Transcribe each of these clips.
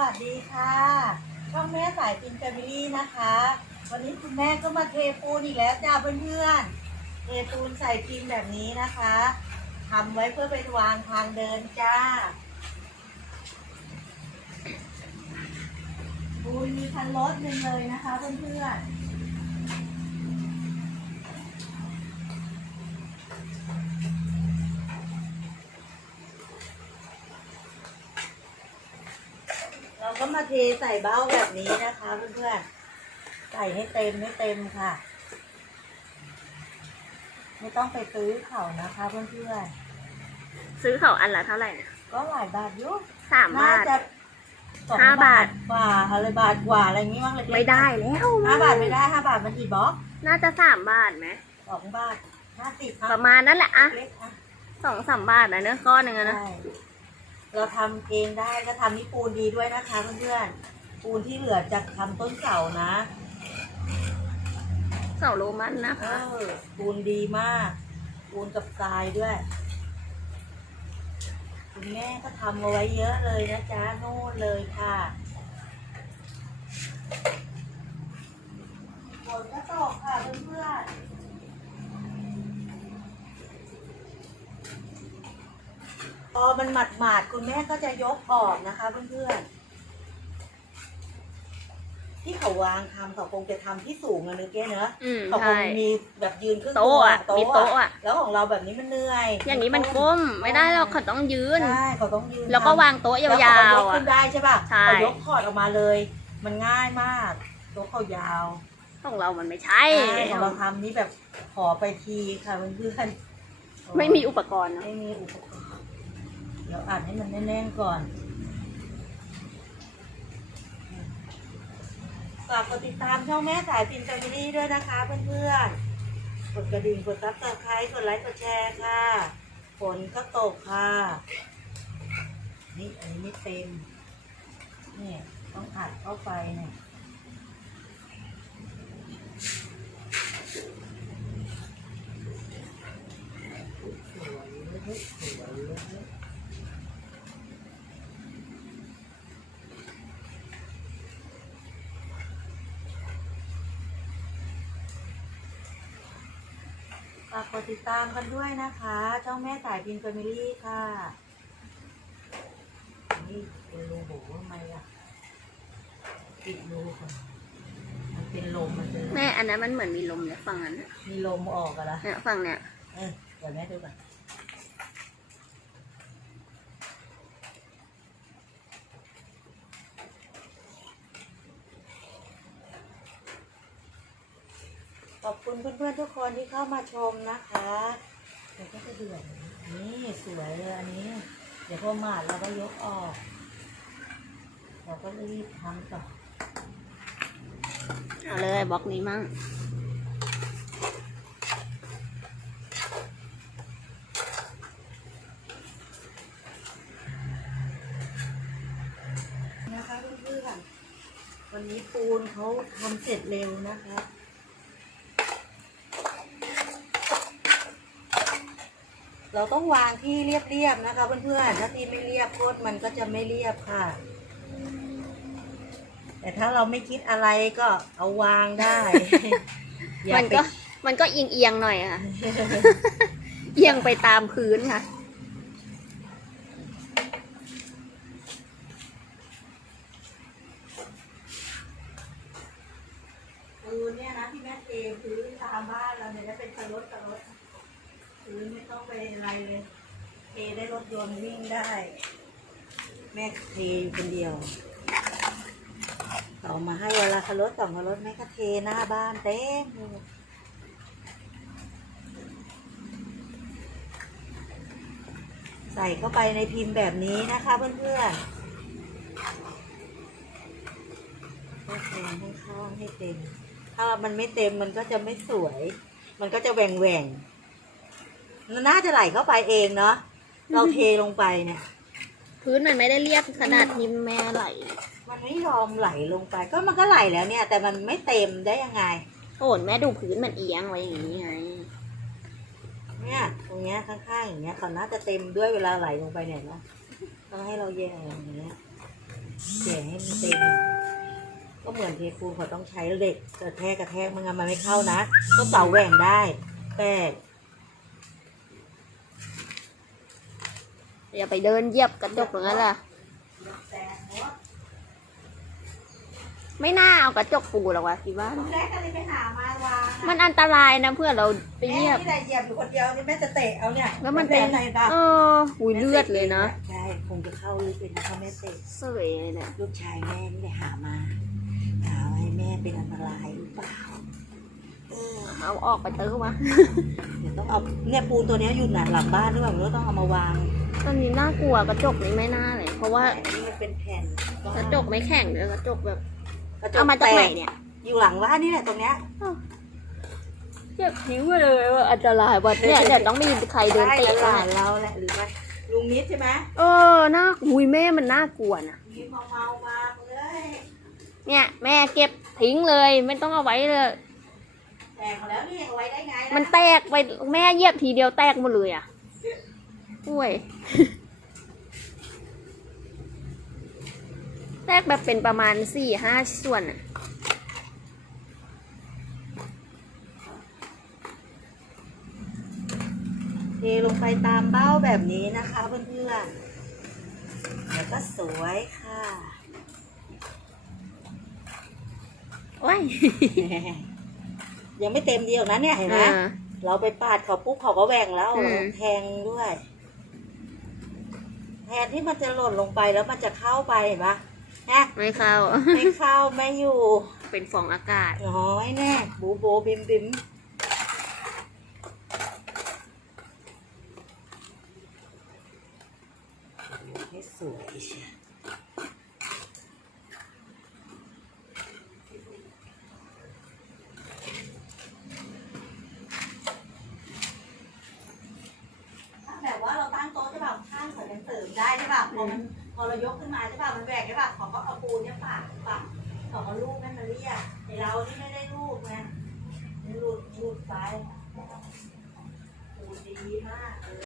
วัสดีค่ะ ช่องแม่สายปินแฟมิลี่นะคะ วันนี้คุณแม่ก็มาเทปูนอีกแล้วจ้าเพื่อนๆเทปูนใส่พิมพ์แบบนี้นะคะทำไว้เพื่อไปวางทางเดินจ้า ปูนมีคันรถหนึ่งเลยนะคะเพื่อนๆ ก็มาเทใส่เบ้าแบบนี้นะคะเพื่อนๆ ใส่ให้เต็มให้เต็มค่ะ ไม่ต้องไปซื้อเขานะคะเพื่อนซื้อเขาอันละเท่าไหร่นะๆ ก็หลายบาทอยุสามน่าบาท จะสองห้าบาท กว่าอะไรบาทกว่าอะไรอย่างงี้มั้งเล็กๆไม่ได้แล้วห้าบาทไม่ได้ห้าบาทมันกี่บล็อกน่าจะสามบาทไหมสองบาทห้าสิบประมาณนั้นแหละอะเล็กๆอะสองสามบาทนะเนื้อะก้อนหนึ่งอะนะใช่ เราทำเองได้ก็ทำนี่ปูนดีด้วยนะคะเพื่อนๆปูนที่เหลือจากทำต้นเสานะ เสาโรมันนะเอคะอปูนดีมาก ปูนกับทรายด้วยคุณแม่ก็ทำเอาไว้เยอะเลยนะจ๊ะโน่นเลยค่ะฝนก็ตกค่ะเพื่อนๆ พอมันหมาดหมาดๆคุณแม่ก็จะยกออกนะคะเพื่อนๆที่เขาวางทำเขาคงจะทำที่สูงอะนึกแกเนอะอืมเขาคใช่ งมีแบบยืนครึ่งโต๊ะอะตัวมีโต๊ะอะแล้วของเราแบบนี้มันเหนื่อยอย่างนี้มันก้มไม่ได้หรอกเขาต้องยืน ใช่เขาต้องยืนแล้วก็ทำวางโต๊ะยแล้วเขาวก็ยกๆขึ้อะนได้ใช่ป่ะใช่ เขายกถอดออกมาเลย มันง่ายมากโต๊ะเขายาว ของเรามันไม่ใช่ ใช่ของเราทำนี่แบบขอไปทีค่ะเพื่อนๆไม่มีอุปกรณ์เนอะ ไม่มีอุปกรณ์ เดี๋ยวอัดให้มันแน่นๆก่อนฝากกดติดตามช่องแม่สายปินแฟมิลี่ด้วยนะคะเพื่อนๆ กดกระดิ่งกดซับสไครต์กดไลค์กดแชร์ค่ะ ฝนก็ตกค่ะ นี่อันนี้ไม่เต็มเนี่ยต้องอัดเข้าไปเนี่ยสวยเลยสวยเลย ฝากกดติดตามกันด้วยนะคะช่องแม่สายพินแฟมิลี่ค่ะ นี่เป็นรูโบทำไมอะปิดรูก่อนมันเป็นลมมันเป็นลมแม่อันนั้นมันเหมือนมีลมเนี่ยฝั่งนั้นน่ะมีลมออกอะละเนี่ยฝั่งเนี่ย เออเดี๋ยวแม่ดูก่อน คุณเพื่อนๆทุกคนที่เข้ามาชมนะคะเดี๋ยวก็จะเดือดนี่สวยเลยอันนี้ เดี๋ยวพอหมาดเราก็ยกออก เราก็รีบทำต่อเอาเลยบล็อกนี้มั่งนะคะเพื่อนๆวันนี้ปูนเขาทำเสร็จเร็วนะคะ เราต้องวางที่เรียบๆนะคะ เพื่อนๆ ถ้าที่ไม่เรียบโคตรมันก็จะไม่เรียบค่ะ แต่ถ้าเราไม่คิดอะไรก็เอาวางได้อย่ามันไปก็มันก็เอียงเอียงๆหน่อยค่ะ เอียงไปตามพื้นค่ะ ปูนเนี่ยนะที่แม่เทพื้นตามบ้านเราเนี่ยจะเป็นสรถสรถ พื้นไม่ต้องไปอะไรเลยเทได้รถยนต์วิ่งได้ แม่เทอยู่คนเดียวเอามาให้เวลาคารถสองคารถแม่ก็เทหน้าบ้านเต็มใส่เข้าไปในพิมพ์แบบนี้นะคะเพื่อนๆก็เทให้ข้างให้เต็ม ถ้ามันไม่เต็มมันก็จะไม่สวย มันก็จะแหว่งแหว่ง นน่าจะไหลเข้าไปเองเนาะเราเทลงไปเนี่ย พื้นมันไม่ได้เรียบขนาดที่แม่ไหล มันไม่ยอมไหลลงไป ก็มันก็ไหลแล้วเนี่ย แต่มันไม่เต็มได้ยังไงโอนแม่ดูพื้นมันเอียงไว้อย่างนี้ไงเนี่ยตรงเนี้ยข้างๆอย่างเงี้ยเขาน่าจะเต็มด้วยเวลาไหลลงไปเนี่ยนะต้องให้เราแย่อย่างเงี้ยแย่ให้มันเต็มก็เหมือนเทปูนเขาต้องใช้เหล็กกระแทกกระแทกไมันงั้นมันไม่เข้านะก็เป่าแหว่งได้ แต่ อย่าไปเดินเหยียบกระจกอย่างนั้นล่ะ ไม่น่าเอากระจกปูหรอกวะที่บ้านแรกก็เลยไปหามาวางมันอันตรายนะเพื่อนเราไปเหยียบ แม่นี่แหละเหยียบอยู่คนเดียวนี่แม่จะเตะเอาเนี่ยแล้วมันเป็น อะไรบ้างเออหุยเลือดเลยนะใช่คงจะเข้าลึกเป็นเพราะแม่เตะเสยเลยเนี่ยลูกชายแม่นี่แหละหามาหาว่าให้แม่เป็นอันตรายหรือเปล่าเออเอาออกไปเติมมา เดี๋ยวต้องเอาเนี่ยปูนตัวเนี้ยอยู่หลังบ้านหรือเปล่าไม่รู้ต้องเอามาวาง ตอนนี้น่ากลัวกระจกนี้ไม่น่าเลย เพราะว่าแต่อันนี่มันเป็นแผ่นกระจกไม่แข็งเลยกระจกแบบกระจเอามาจากไหนแตเนี่ย อยู่หลังบ้านนี่แหละตรงเนี้ยเจ็บทิ้งไปเลยว่าอันตรายวันเนี่ยเดี๋ยวต้องมีใครเดินใช่เตะหกัลานนเราแหละหรือว่าลุงนิดใช่ไหมเออน่าหุยแม่มันน่ากลัวนะมีเมาเมาๆมาเลยเนี่ยแม่เก็บทิ้งเลยไม่ต้องเอาไว้เลยแตกหมดแล้วนี่เอาไว้ได้ไงะมันแตกไปแม่เหยียบทีเดียวแตกหมดเลยอะ อุ้ยแตกแบบเป็นประมาณสี่ห้าส่วนอะเทลงไปตามเบ้าแบบนี้นะคะเพื่อนๆแล้วก็สวยค่ะ โอ้ย ยังไม่เต็มเดียวนะเนี่ยเห็นไหมอ่า เราไปปาดเขาปุ๊บเขาก็แหว่งแล้วอืมเราแทงด้วย แทนที่มันจะหล่นลงไปแล้วมันจะเข้าไปเห็นปะนะไม่เข้า ไม่เข้าไม่อยู่ เป็นฟองอากาศน้อยแน่บูโบบิมบิมให้สวยเชียวถ้าแบบว่าเราตั้งโต๊ะใช่ป่ะข้างใส่กันเสริมได้ใช่ป่ะพอ มันพอเรายกขึ้นมาใช่ป่ะมันแหวกใช่ป่ะเขาก็เอาปูนเนี่ยปาดปาดเขาก็ลูกนั่นมาเรียกไอเรานี่ไม่ได้ลูกไงนี่ลูดลูดไปปูนดีมากเลย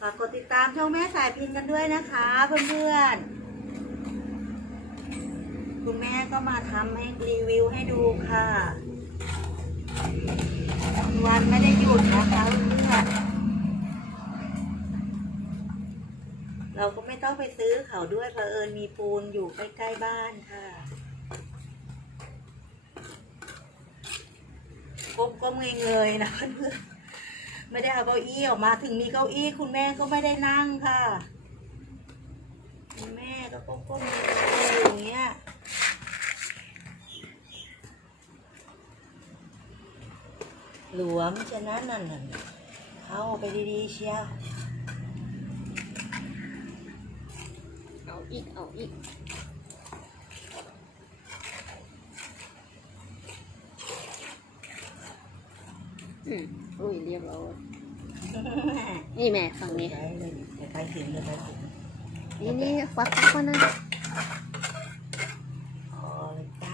ฝากกดติดตามช่องแม่สายพินกันด้วยนะคะเพื่อนๆคุณแม่ก็มาทำให้รีวิวให้ดูค่ะวันไม่ได้หยุดนะคะเพื่อนๆ เราก็ไม่ต้องไปซื้อเขาด้วยเพอเอิญมีปูนอยู่ใกล้ๆบ้านค่ะก้มก้มเงยๆนะเพื่อนๆไม่ได้เอาเก้าอี้ออกมาถึงมีเก้าอี้คุณแม่ก็ไม่ได้นั่งค่ะคุณแม่ก็ก้มก้มๆเงยอย่างเงี้ยหลวมฉะนั้นนั่นเข้าไปดีๆเชียว อาอีก เอาอีก อืมอุ้ยเรียบร้อยนี่แม่ฝั่งนี้ ไปเลยเดี๋ยวไปถึงเดี๋ยวไปถึงนี่นี่ควักควักมานะอ๋อเลยไป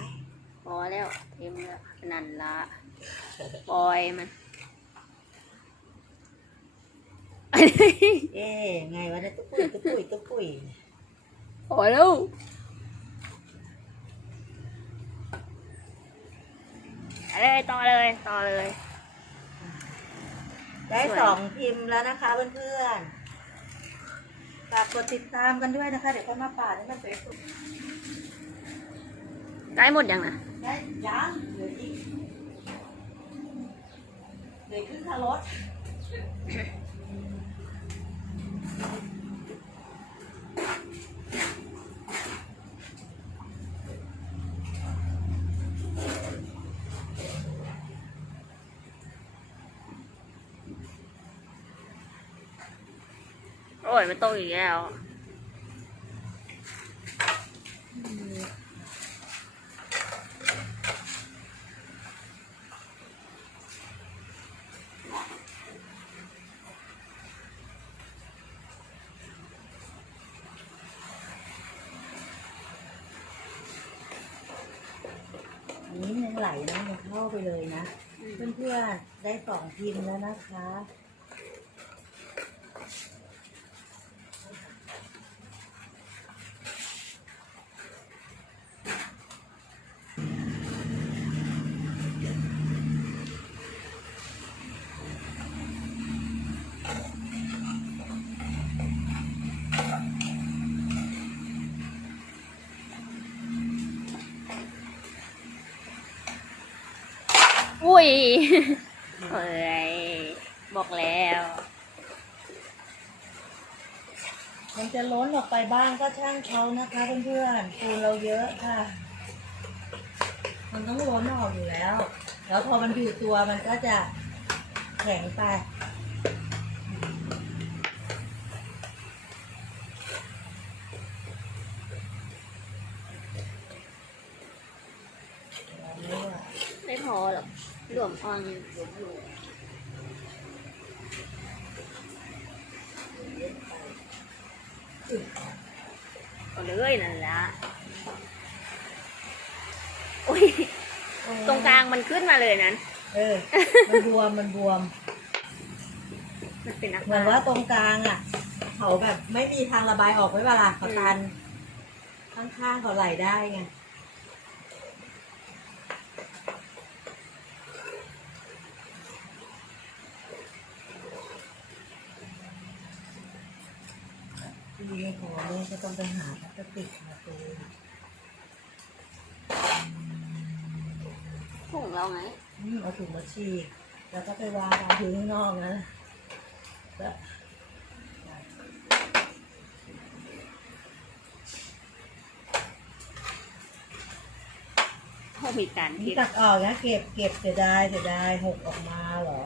พอแล้วเต็มแล้วนั่นละปล่อยมันเอ๊ะไงวะเนี่ยตุ๊กปุ้ยตุ๊กปุ้ยตุ๊กปุ้ย พอแล้วเอาเลยต่อเลยต่อเลย ได้สวยสองพิมพ์แล้วนะคะเพื่อนๆฝากกดติดตามกันด้วยนะคะ เดี๋ยวค่อยมาป่าดให้มันสวยสุดได้หมดยังนะได้ยังเหลืออีกเหลือครึ่งคารถ โอ้ยมันโตอีกแล้วอันนี้มันไหลนะมันเข้าไปเลยนะ เพื่อนๆได้สองพิมพ์แล้วนะคะ อุ้ยเฮ้ยบอกแล้ว มันจะล้นออกไปบ้างก็ช่างเขานะคะเพื่อนๆปูนเราเยอะค่ะ มันต้องล้นออกอยู่แล้ว แล้วพอมันอยู่ตัวมันก็จะแข็งไป ไม่พอหรอก หลวมอ่อนหลวมอยู่เอาเลยนั่นละอุ้ย ตรงกลางมันขึ้นมาเลยนั้น เออ มันบวม มันบวม มันเป็นอาเหมือนการว่าตรงกลางอะ เขาแบบไม่มีทางระบายออกไว้เวลาเขาตัน ข้างๆเขาไหลได้ไง ทีนี้ของเราเนี่ยก็ต้องไปหาพลาสติกมาปูถุงเราไงอืมเอาถุงมาฉีกแล้วก็ไปวางตามพื้นข้างนอกนะแล้วเขามีการนี่เก็บตักออกนะ เก็บเก็บเสียดายเสียดายหกออกมาเหรอ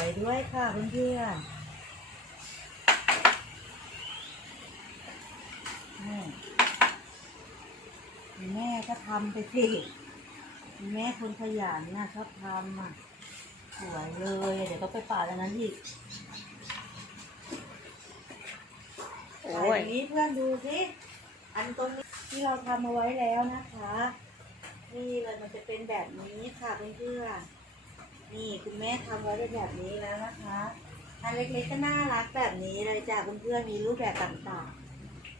วยด้วยค่ะเพื่อนๆแม่แม่ก็ทำไปสิแม่คนขยันนะชอบทำอะสวยเลย เดี๋ยวก็ไปป่าดอันนั้นอีกโอ้ถ่ายยอย่างนี้เพื่อนดูสิอันตรงนี้ที่เราทำเอาไว้แล้วนะคะ นี่เลยมันจะเป็นแบบนี้ค่ะเพื่อนๆ นี่คุณแม่ทำไว้เป็นแบบนี้แล้วนะคะ อันเล็กๆก็น่ารักแบบนี้เลยจ้ะเพื่อนๆมีรูปแบบต่าง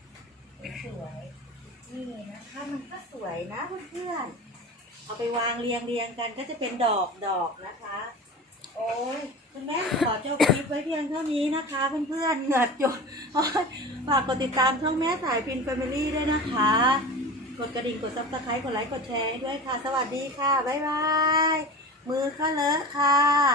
ๆ สวยนี่นะคะมันก็สวยนะเพื่อนๆ เอาไปวางเรียงเรียงๆกันก็จะเป็นดอกดอกนะคะ โอ้ยคุณแม่ขอจบคลิปไว้เพียงเท่านี้นะคะเพื่อนๆเหงื่อหยดโอ๊ยฝากกดติดตามช่องแม่สายพินแฟมิลี่ด้วยนะคะ กดกระดิ่งกดซับสไครต์กดไลค์กดแชร์ด้วยค่ะ สวัสดีค่ะ บ๊ายบาย มือเข้าเลอะค่ะ